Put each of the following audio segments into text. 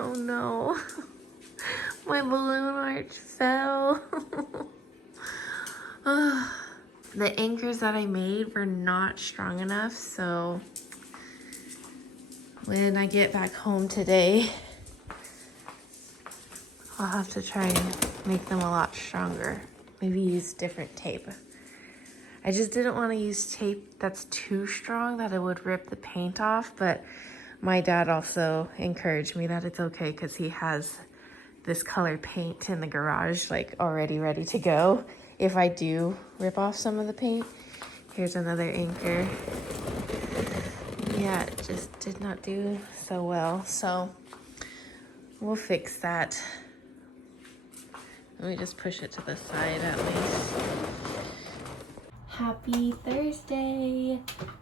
Oh no. My balloon arch fell. The anchors that I made were not strong enough, so when I get back home today, I'll have to try and make them a lot stronger. Maybe use different tape. I just didn't want to use tape that's too strong that it would rip the paint off, but my dad also encouraged me that it's okay because he has this color paint in the garage, like already ready to go if I do rip off some of the paint. Here's another anchor. Yeah, it just did not do so well, so we'll fix that. Let me just push it to the side at least. Happy Thursday!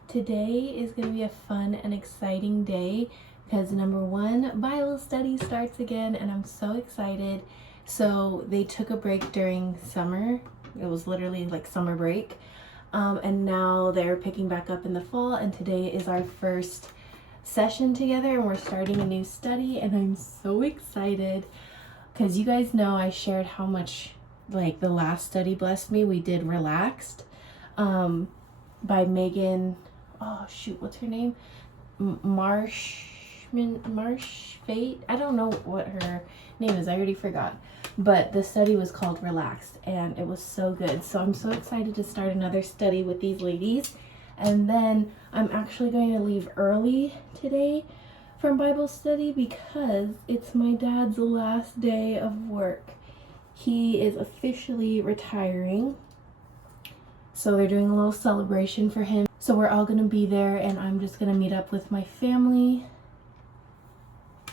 Today is going to be a fun and exciting day because number one, Bible study starts again and I'm so excited. So they took a break during summer. It was literally like summer break. And now they're picking back up in the fall, and today is our first session together and we're starting a new study, and I'm so excited because you guys know I shared how much like the last study blessed me. We did Relaxed by Megan, oh shoot, what's her name? Marsh Fate? I don't know what her name is, I already forgot. But the study was called Relaxed and it was so good. So I'm so excited to start another study with these ladies. And then I'm actually going to leave early today from Bible study because it's my dad's last day of work. He is officially retiring. So they're doing a little celebration for him. So we're all going to be there and I'm just going to meet up with my family.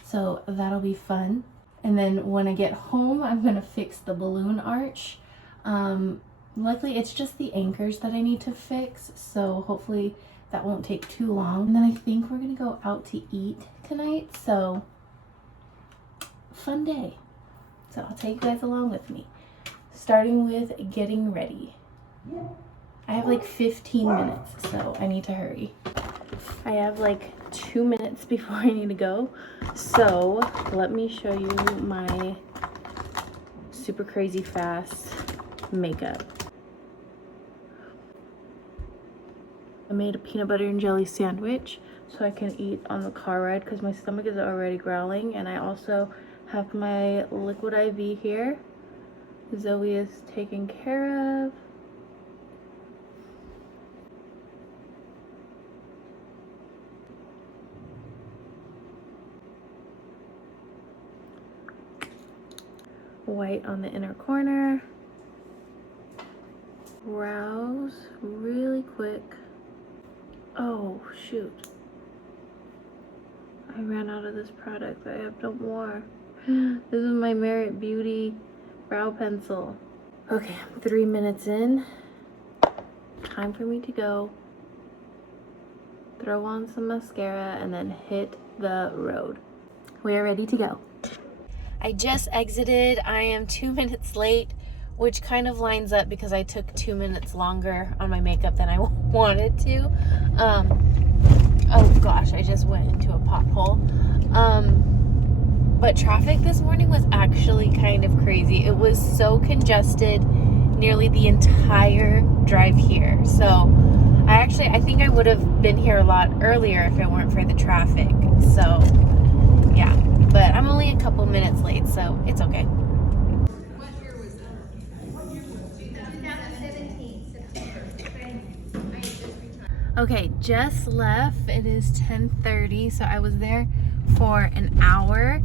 So that'll be fun. And then when I get home, I'm going to fix the balloon arch. Luckily, it's just the anchors that I need to fix. So hopefully that won't take too long. And then I think we're going to go out to eat tonight. So fun day. So I'll take you guys along with me. Starting with getting ready. I have like 15 minutes, so I need to hurry. I have like 2 minutes before I need to go. So let me show you my super crazy fast makeup. I made a peanut butter and jelly sandwich so I can eat on the car ride because my stomach is already growling. And I also have my liquid IV here. Zoe is taken care of. White on the inner corner. Brows really quick. Oh shoot, I ran out of this product. I have no more. This is my Merit Beauty brow pencil. Okay, I'm 3 minutes in. Time for me to go. Throw on some mascara and then hit the road. We are ready to go. I just exited. I am 2 minutes late, which kind of lines up because I took 2 minutes longer on my makeup than I wanted to. Oh gosh, I just went into a pothole. But traffic this morning was actually kind of crazy. It was so congested nearly the entire drive here. So I think I would have been here a lot earlier if it weren't for the traffic. So yeah, but I'm only a couple minutes late, so it's okay. What year was that? 2017, September. Okay, just left. It is 10:30, so I was there for an hour.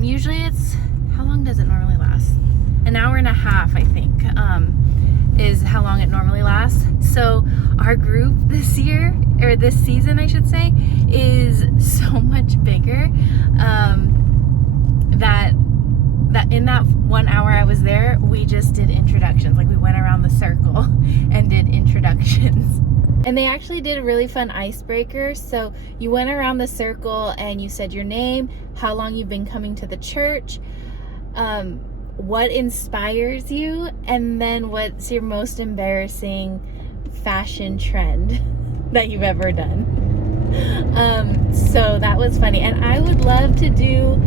Usually it's, how long does it normally last? An hour and a half, I think, is how long it normally lasts. So our group this year, or this season I should say, is so much bigger that in that 1 hour I was there, we just did introductions. Like we went around the circle and did introductions. And they actually did a really fun icebreaker. So you went around the circle and you said your name, how long you've been coming to the church, what inspires you, and then what's your most embarrassing fashion trend that you've ever done. So that was funny. And I would love to do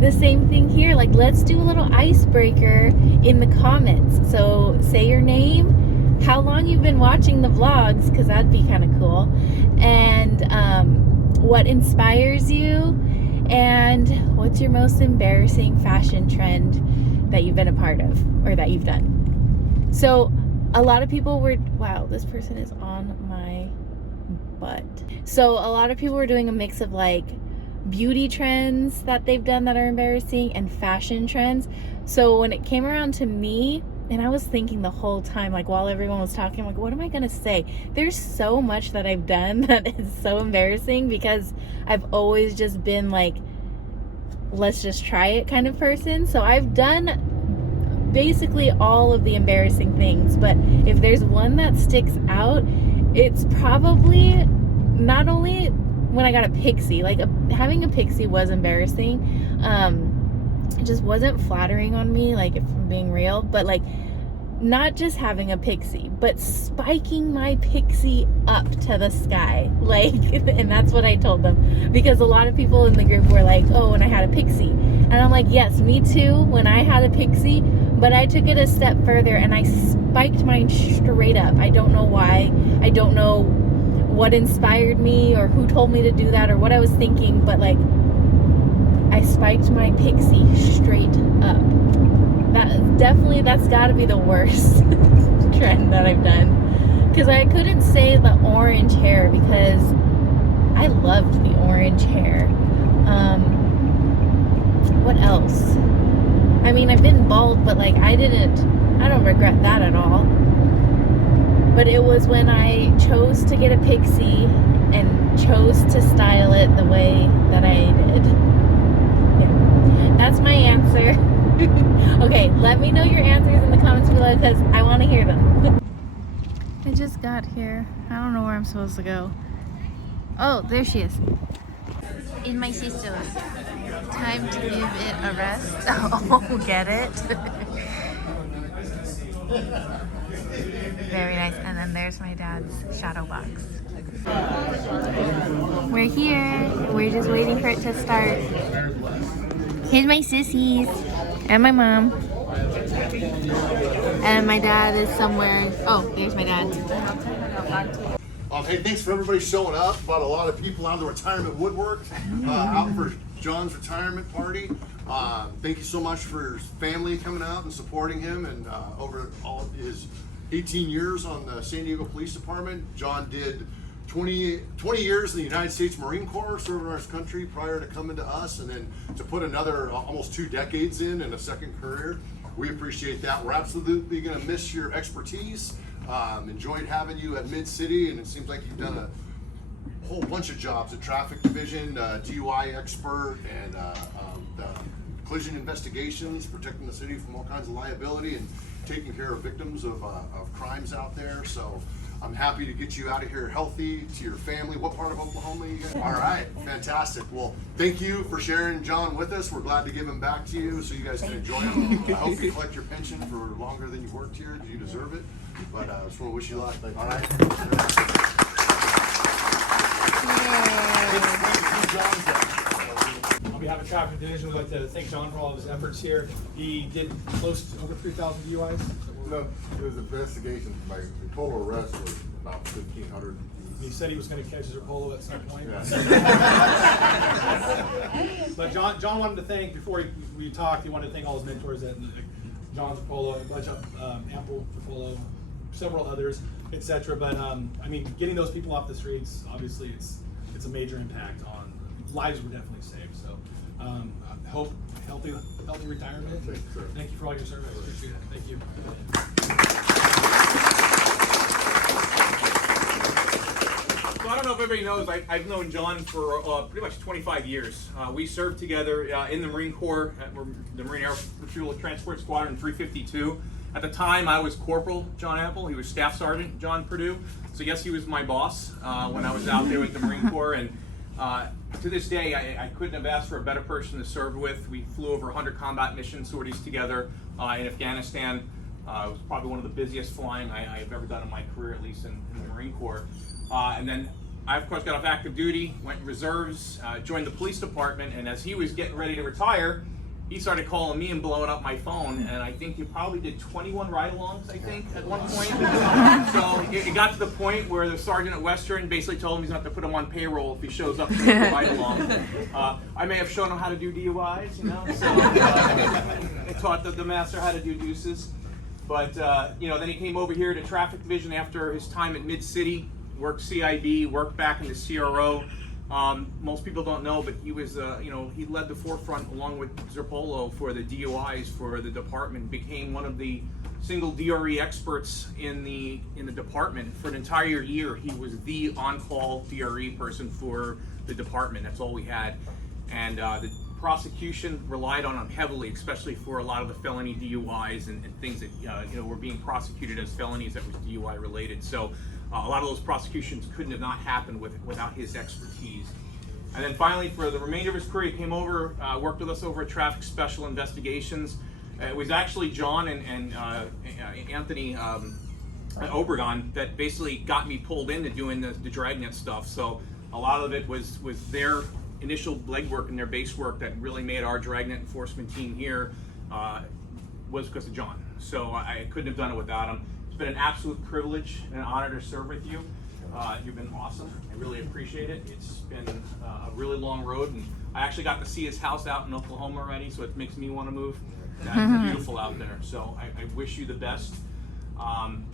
the same thing here. Like, let's do a little icebreaker in the comments. So say your name, how long you've been watching the vlogs, because that'd be kind of cool, and what inspires you, and what's your most embarrassing fashion trend that you've been a part of or that you've done. So a lot of people were, wow, this person is on my butt. So a lot of people were doing a mix of like beauty trends that they've done that are embarrassing and fashion trends. So when it came around to me, and I was thinking the whole time, like while everyone was talking, like, what am I gonna say? There's so much that I've done that is so embarrassing, because I've always just been like, let's just try it kind of person. So I've done basically all of the embarrassing things, but if there's one that sticks out, it's probably not only when I got a pixie. Like having a pixie was embarrassing. It just wasn't flattering on me, like if I'm being real, but like not just having a pixie, but spiking my pixie up to the sky, like, and that's what I told them, because a lot of people in the group were like, oh, when I had a pixie, and I'm like, yes, me too, when I had a pixie, but I took it a step further and I spiked mine straight up. I don't know why, I don't know what inspired me or who told me to do that or what I was thinking, but like I spiked my pixie straight up. That's got to be the worst trend that I've done, because I couldn't say the orange hair because I loved the orange hair. What else? I mean, I've been bald, but like I don't regret that at all. But it was when I chose to get a pixie and chose to style it the way that I did. Yeah. That's my answer. Okay, let me know your answers in the comments below, because I want to hear them. I just got here. I don't know where I'm supposed to go. Oh, there she is. In my sister. Time to give it a rest. Oh, get it? Very nice. And then there's my dad's shadow box. We're here. We're just waiting for it to start. Here's my sissies. And my mom. And my dad is somewhere. Oh, there's my dad. Hey, thanks for everybody showing up. Brought a lot of people out of the retirement woodwork, out for John's retirement party. Thank you so much for his family coming out and supporting him, and over all of his 18 years on the San Diego Police Department. John did 20 years in the United States Marine Corps, serving our country prior to coming to us, and then to put another almost 2 decades in a second career. We appreciate that. We're absolutely going to miss your expertise. Enjoyed having you at Mid-City, and it seems like you've done a whole bunch of jobs at traffic division, DUI expert, and collision investigations, protecting the city from all kinds of liability and taking care of victims of crimes out there. So I'm happy to get you out of here healthy, to your family. What part of Oklahoma are you guys? All right, fantastic. Well, thank you for sharing John with us. We're glad to give him back to you so you guys can enjoy him. I hope you collect your pension for longer than you worked here, because you deserve it. But I just want to wish you luck. All right. On behalf of Traffic Division, we'd like to thank John for all of his efforts here. He did close to over 3,000 DUIs. No, it was investigation. My total arrest was about 1,500. He said he was going to catch his Rapolo at some point. Yeah. But John wanted to thank, before we talked, he wanted to thank all his mentors at John's Rapolo, a bunch of Ample Rapolo, several others, etc. But I mean, getting those people off the streets, obviously, it's a major impact on lives. Were definitely saved. So, hope healthy retirement. Thank you for all your service. Appreciate it. Thank you. So I don't know if everybody knows, I've known John for pretty much 25 years. We served together in the Marine Corps, at the Marine Air Refuel Transport Squadron 352. At the time, I was Corporal John Apple. He was Staff Sergeant John Purdue. So yes, he was my boss when I was out there with the Marine Corps. And to this day, I couldn't have asked for a better person to serve with. We flew over 100 combat mission sorties together in Afghanistan. It was probably one of the busiest flying I've ever done in my career, at least in the Marine Corps. And then I, of course, got off active duty, went in reserves, joined the police department, and as he was getting ready to retire, he started calling me and blowing up my phone, and I think he probably did 21 ride-alongs, I think, at one point. So it got to the point where the sergeant at Western basically told him he's going to have to put him on payroll if he shows up to do a ride-along. I may have shown him how to do DUIs, you know, so I taught the master how to do deuces. But, you know, then he came over here to Traffic Division after his time at Mid-City, worked CIB, worked back in the CRO. Most people don't know, but he was, you know, he led the forefront along with Zerpolo for the DUIs for the department, became one of the single DRE experts in the department. For an entire year, he was the on-call DRE person for the department. That's all we had. And the prosecution relied on him heavily, especially for a lot of the felony DUIs and things that, you know, were being prosecuted as felonies that was DUI related. So a lot of those prosecutions couldn't have not happened without his expertise. And then finally, for the remainder of his career, he came over, worked with us over at Traffic Special Investigations. It was actually John and Anthony Obregon that basically got me pulled into doing the Dragnet stuff. So a lot of it was their initial legwork and their base work that really made our Dragnet enforcement team here was because of John. So I couldn't have done it without him. It's been an absolute privilege and an honor to serve with you. You've been awesome. I really appreciate it. It's been a really long road, and I actually got to see his house out in Oklahoma already, so it makes me want to move. It's beautiful out there. So I wish you the best.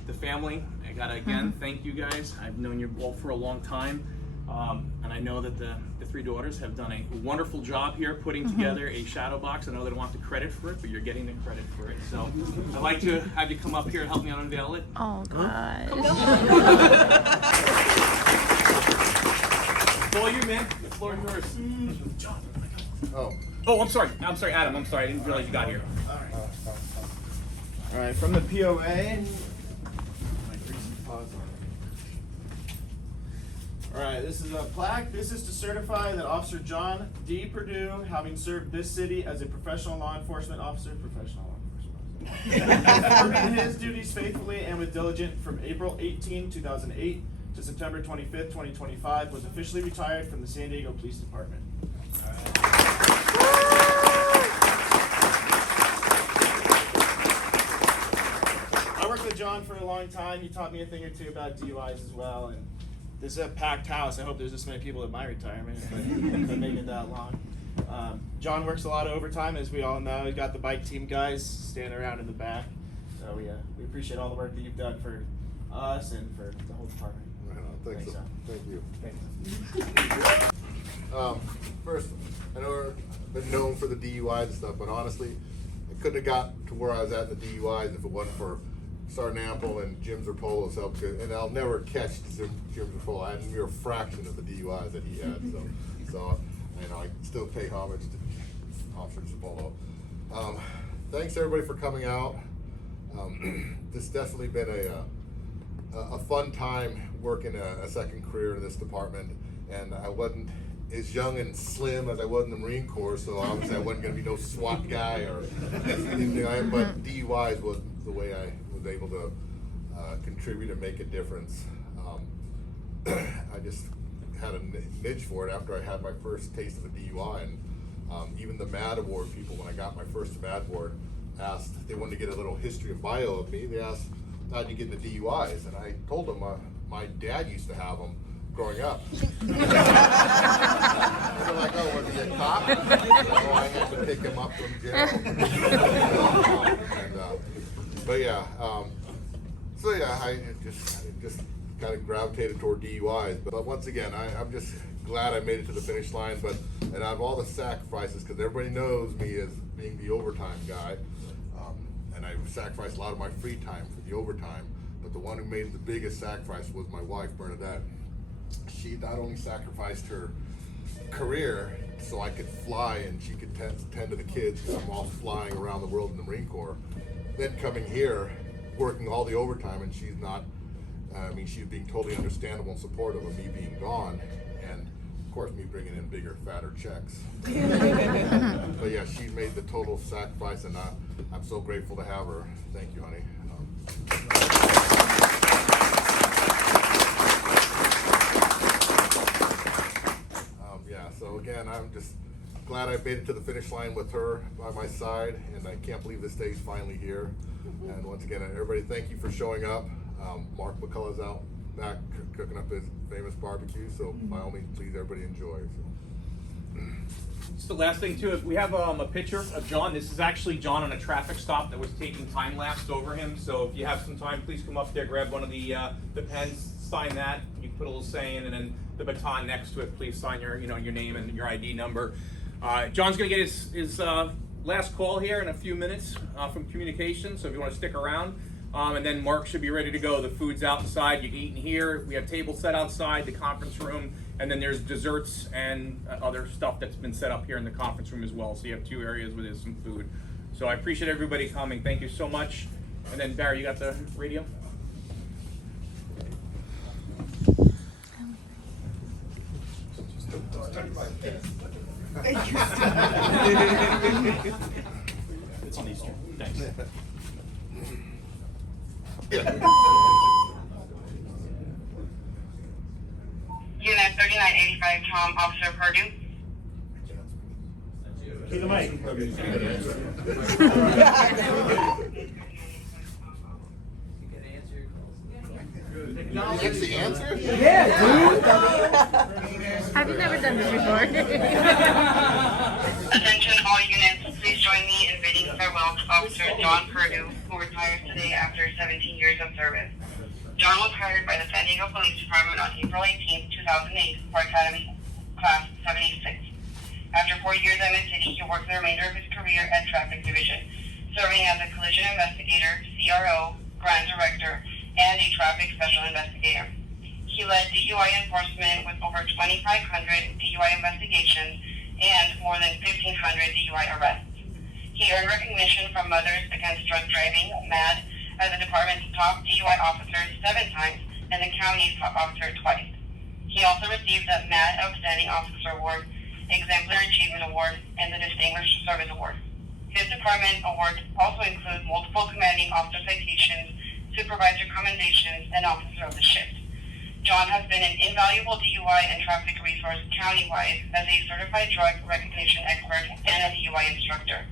The family, I gotta again thank you guys. I've known you all for a long time, and I know that the three daughters have done a wonderful job here putting together a shadow box. I know they don't want the credit for it, but you're getting the credit for it. So I'd like to have you come up here and help me unveil it. Oh gosh. It's all you, man. The floor is yours. John. Oh, I'm sorry, Adam. I'm sorry. I didn't realize you got here. All right, from the POA. All right, this is a plaque. This is to certify that Officer John D. Perdue, having served this city as a professional law enforcement officer, performing his duties faithfully and with diligence from April 18, 2008 to September 25th, 2025, was officially retired from the San Diego Police Department. I worked with John for a long time. He taught me a thing or two about DUIs as well. And this is a packed house. I hope there's this many people at my retirement, but make it that long. John works a lot of overtime, as we all know. He's got the bike team guys standing around in the back. So we appreciate all the work that you've done for us and for the whole department. Thanks, John. thank you. Thanks. First, I know I've been known for the DUIs and stuff, but honestly, I couldn't have got to where I was at in the DUIs if it wasn't for Sergeant Ample and Jim Zerpolo's help. And I'll never catch Jim Zerpolo. I had a mere fraction of the DUIs that he had. So you know, I still pay homage to Officer Zerpolo. Thanks everybody for coming out. This definitely been a fun time working a second career in this department, and I wasn't as young and slim as I was in the Marine Corps, so obviously I wasn't going to be no SWAT guy or anything like that, but DUIs was the way I was able to contribute and make a difference. I just had a niche for it after I had my first taste of a DUI, and even the MAD Award people, when I got my first MAD Award, asked, they wanted to get a little history and bio of me. They asked, how'd you get the DUIs? And I told them my dad used to have them growing up. They were like, oh, was he a cop? So I had to pick him up from jail. But yeah, I just kind of gravitated toward DUIs. But once again, I'm just glad I made it to the finish line. And out of all the sacrifices, because everybody knows me as being the overtime guy, and I sacrificed a lot of my free time for the overtime, but the one who made the biggest sacrifice was my wife, Bernadette. She not only sacrificed her career so I could fly and she could tend to the kids, because I'm off flying around the world in the Marine Corps, then coming here, working all the overtime, and she's not, she's being totally understandable and supportive of me being gone, and of course me bringing in bigger, fatter checks. But yeah, she made the total sacrifice, and I'm so grateful to have her. Thank you, honey. So again, I'm just glad I made it to the finish line with her by my side, and I can't believe this day's finally here. And once again, everybody, thank you for showing up. Mark McCullough's out back cooking up his famous barbecue, so by all means, please everybody enjoy. Just the last thing too, we have a picture of John. This is actually John on a traffic stop that was taking time lapsed over him. So if you have some time, please come up there, grab one of the pens, sign that. You can put a little saying, and then the baton next to it. Please sign your your name and your ID number. John's gonna get his last call here in a few minutes from communication. So if you want to stick around. And then Mark should be ready to go. The food's outside. You can eat in here. We have tables set outside, the conference room, and then there's desserts and other stuff that's been set up here in the conference room as well. So you have 2 areas where there's some food. So I appreciate everybody coming. Thank you so much. And then Barry, you got the radio? It's on Easter. Thanks. Unit 3985, Tom, Officer Purdue. Take the mic. That's the answer? Have you never done this before? Attention all units, please join me in bidding farewell to Officer John Purdue, who retires today after 17 years of service. John was hired by the San Diego Police Department on April 18, 2008 for Academy Class 76. After 4 years at Mid-City, he worked the remainder of his career at Traffic Division, serving as a collision investigator, CRO, grant director, and a traffic special investigator. He led DUI enforcement with over 2,500 DUI investigations and more than 1,500 DUI arrests. He earned recognition from Mothers Against Drug Driving, MAD, as the department's top DUI officer 7 times and the county's top officer twice. He also received the MAD Outstanding Officer Award, Exemplary Achievement Award, and the Distinguished Service Award. His department awards also include multiple commanding officer citations, supervisor commendations, and officer of the shift. John has been an invaluable DUI and traffic resource countywide as a certified drug recognition expert and a DUI instructor.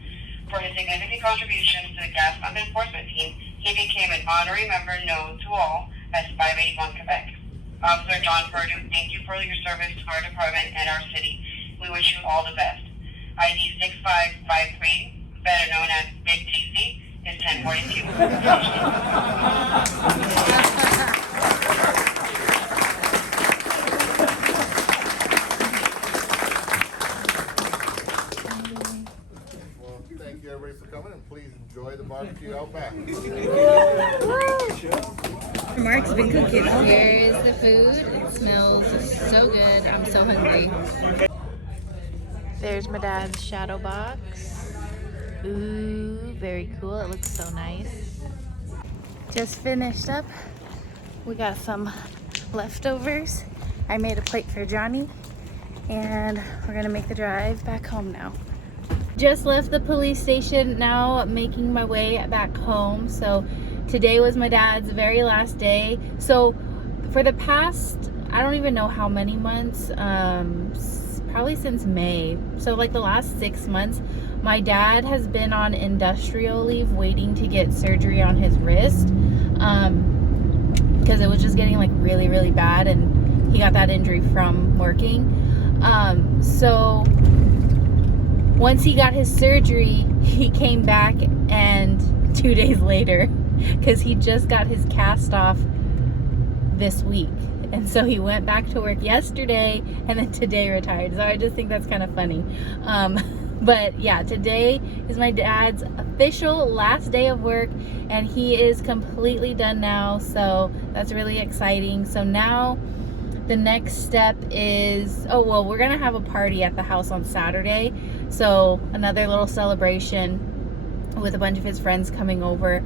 For his significant contributions to the gas pump enforcement team, he became an honorary member known to all as 581 Quebec. Officer John Purdue, thank you for your service to our department and our city. We wish you all the best. ID 6553, better known as Big TC, is 1042. Thank you everybody for coming, and please enjoy the barbecue out back. Mark's been cooking. Here's the food. It smells so good. I'm so hungry. There's my dad's shadow box. Ooh, very cool. It looks so nice. Just finished up. We got some leftovers. I made a plate for Johnny, and we're gonna make the drive back home now. Just left the police station, now making my way back home. So today was my dad's very last day. So for the past, I don't even know how many months, probably since May. So like the last 6 months, my dad has been on industrial leave waiting to get surgery on his wrist. Because it was just getting like really, really bad, and he got that injury from working. So once he got his surgery, he came back, and 2 days later, because he just got his cast off this week. And so he went back to work yesterday and then today retired. So I just think that's kind of funny. But yeah, today is my dad's official last day of work, and he is completely done now. So that's really exciting. So now the next step is, oh, well, we're gonna have a party at the house on Saturday. So another little celebration with a bunch of his friends coming over.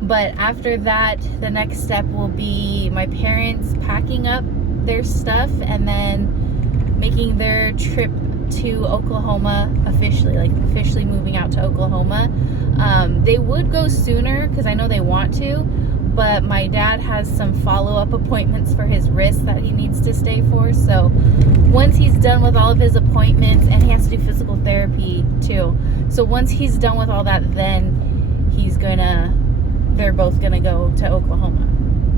But after that, the next step will be my parents packing up their stuff and then making their trip to Oklahoma officially, like officially moving out to Oklahoma. They would go sooner because I know they want to, but my dad has some follow-up appointments for his wrist that he needs to stay for. So once he's done with all of his appointments, and he has to do physical therapy too, so once he's done with all that, then they're both gonna go to Oklahoma,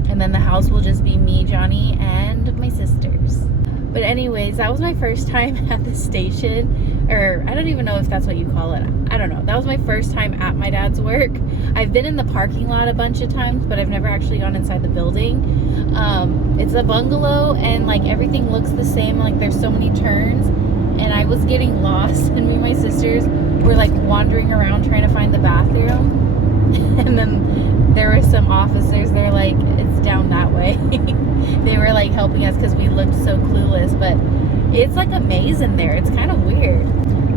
and then the house will just be me, Johnny, and my sisters. But anyways, that was my first time at the station, or I don't even know if that's what you call it. I don't know. That was my first time at my dad's work. I've been in the parking lot a bunch of times, but I've never actually gone inside the building. It's a bungalow, and like everything looks the same. Like there's so many turns, and I was getting lost, and me and my sisters were like wandering around trying to find the bathroom. And then there were some officers, they're like, it's down that way. They were like helping us because we looked so clueless, but it's like a maze in there. It's kind of weird,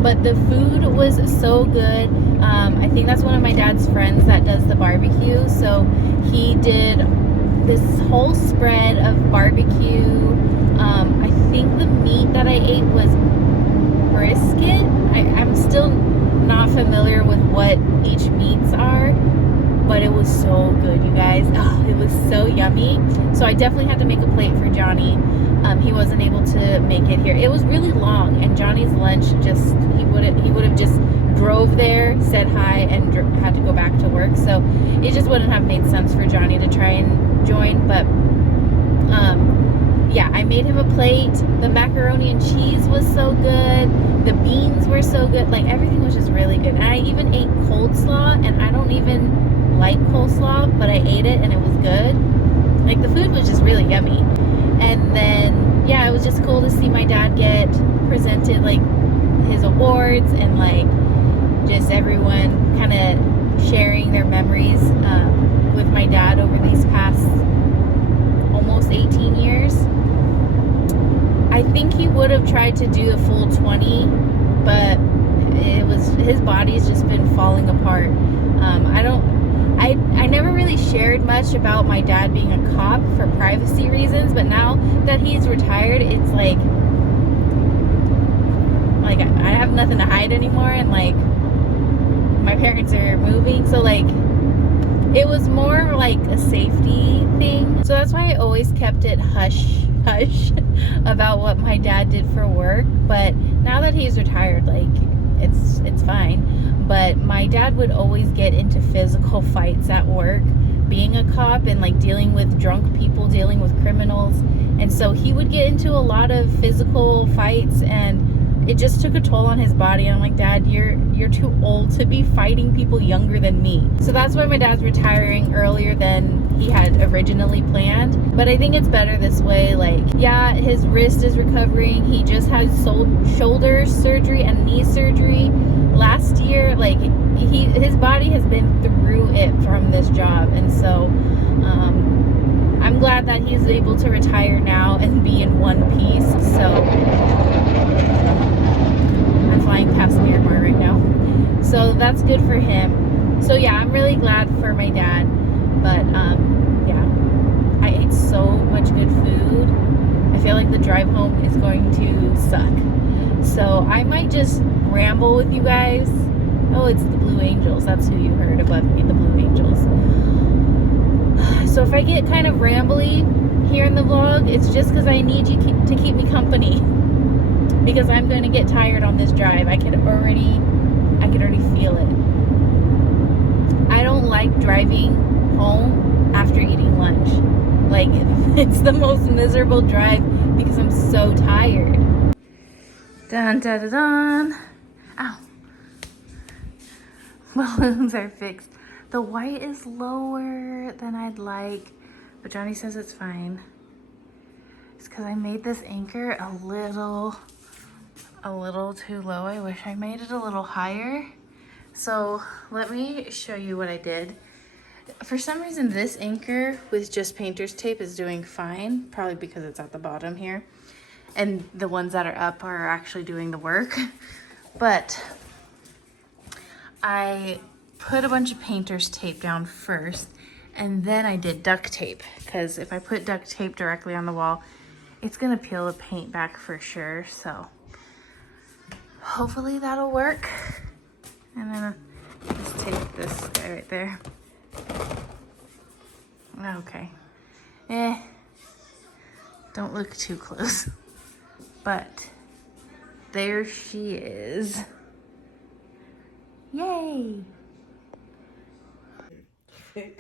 but the food was so good. I think that's one of my dad's friends that does the barbecue, so he did this whole spread of barbecue. I think the meat that I ate was brisket. I'm still not familiar with what each meats are, but it was so good, you guys. Oh, it was so yummy. So I definitely had to make a plate for Johnny. He wasn't able to make it here. It was really long, and Johnny's lunch just he would have just drove there, said hi, and had to go back to work. So it just wouldn't have made sense for Johnny to try and join. But yeah, I made him a plate. The macaroni and cheese was so good. The beans were so good. Like everything was just really good. And I even ate coleslaw, and I don't even like coleslaw, but I ate it and it was good. Like the food was just really yummy. And then yeah, it was just cool to see my dad get presented like his awards, and like just everyone kind of sharing their memories with my dad over these past almost 18 years. I think he would have tried to do a full 20, but his body's just been falling apart. I never really shared much about my dad being a cop for privacy reasons, but now that he's retired, it's like I have nothing to hide anymore, and like my parents are moving, so like it was more like a safety thing. So that's why I always kept it hush about what my dad did for work. But now that he's retired, like it's fine. But my dad would always get into physical fights at work, being a cop, and like dealing with drunk people, dealing with criminals. And so he would get into a lot of physical fights, and it just took a toll on his body. I'm like, Dad, you're too old to be fighting people younger than me. So that's why my dad's retiring earlier than he had originally planned. But I think it's better this way. Like, yeah, his wrist is recovering. He just had shoulder surgery and knee surgery last year. Like his body has been through it from this job, and so I'm glad that he's able to retire now and be in one piece. So I'm flying past Miramar right now, so that's good for him. So yeah, I'm really glad for my dad. But yeah, I ate so much good food. I feel like the drive home is going to suck, so I might just ramble with you guys. Oh, it's the Blue Angels. That's who you heard above me, the Blue Angels. So if I get kind of rambly here in the vlog, it's just because I need you to keep me company, because I'm going to get tired on this drive. I could already feel it. I don't like driving home after eating lunch. Like, it's the most miserable drive because I'm so tired. Dun dun dun dun. Ow. Balloons are fixed. The white is lower than I'd like, but Johnny says it's fine. It's because I made this anchor a little too low. I wish I made it a little higher. So let me show you what I did. For some reason, this anchor with just painter's tape is doing fine, probably because it's at the bottom here. And the ones that are up are actually doing the work. But I put a bunch of painter's tape down first, and then I did duct tape, because if I put duct tape directly on the wall, it's gonna peel the paint back for sure. So hopefully that'll work. And then just take this guy right there. Okay. Don't look too close. But there she is. Yay! I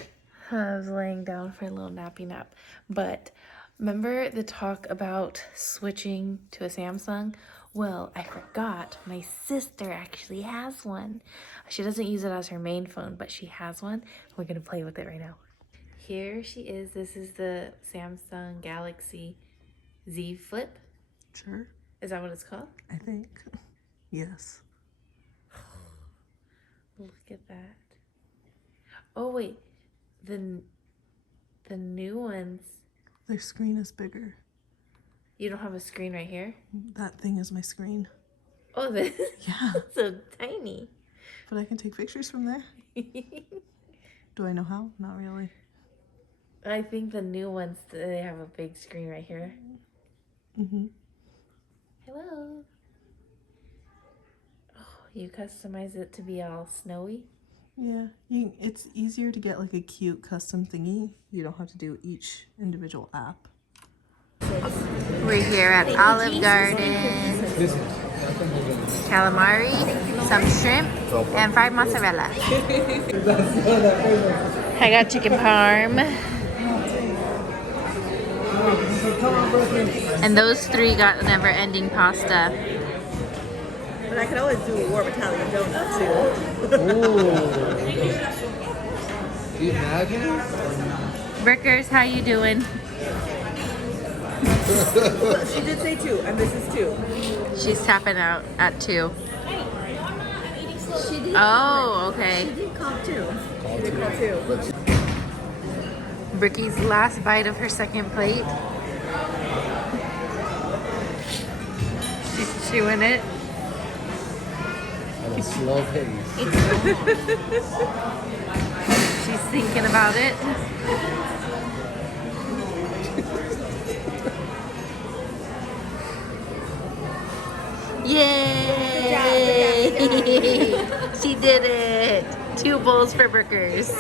was laying down for a little nappy nap. But remember the talk about switching to a Samsung? Well, I forgot. My sister actually has one. She doesn't use it as her main phone, but she has one. We're gonna play with it right now. Here she is. This is the Samsung Galaxy Z Flip. Sure. Is that what it's called? I think. Yes. Look at that. Oh wait, the new ones. Their screen is bigger. You don't have a screen right here? That thing is my screen. Oh, this Yeah. is so tiny. But I can take pictures from there. Do I know how? Not really. I think the new ones, they have a big screen right here. Mm-hmm. Hello. Oh, you customize it to be all snowy? Yeah. It's easier to get like a cute custom thingy. You don't have to do each individual app. We're here at Olive Garden. Calamari, some shrimp, and fried mozzarella. I got chicken parm. And those three got never-ending pasta. But I could always do a warm Italian donut too. Ooh. Do you imagine? Brickers, how you doing? She did say 2, and this is 2. She's tapping out at 2. She did. Oh, okay. She did call 2. She did call 2. Bricky's last bite of her second plate. She's chewing it. At a slow pace. She's thinking about it. Yay! She did it! 2 bowls for Brickers.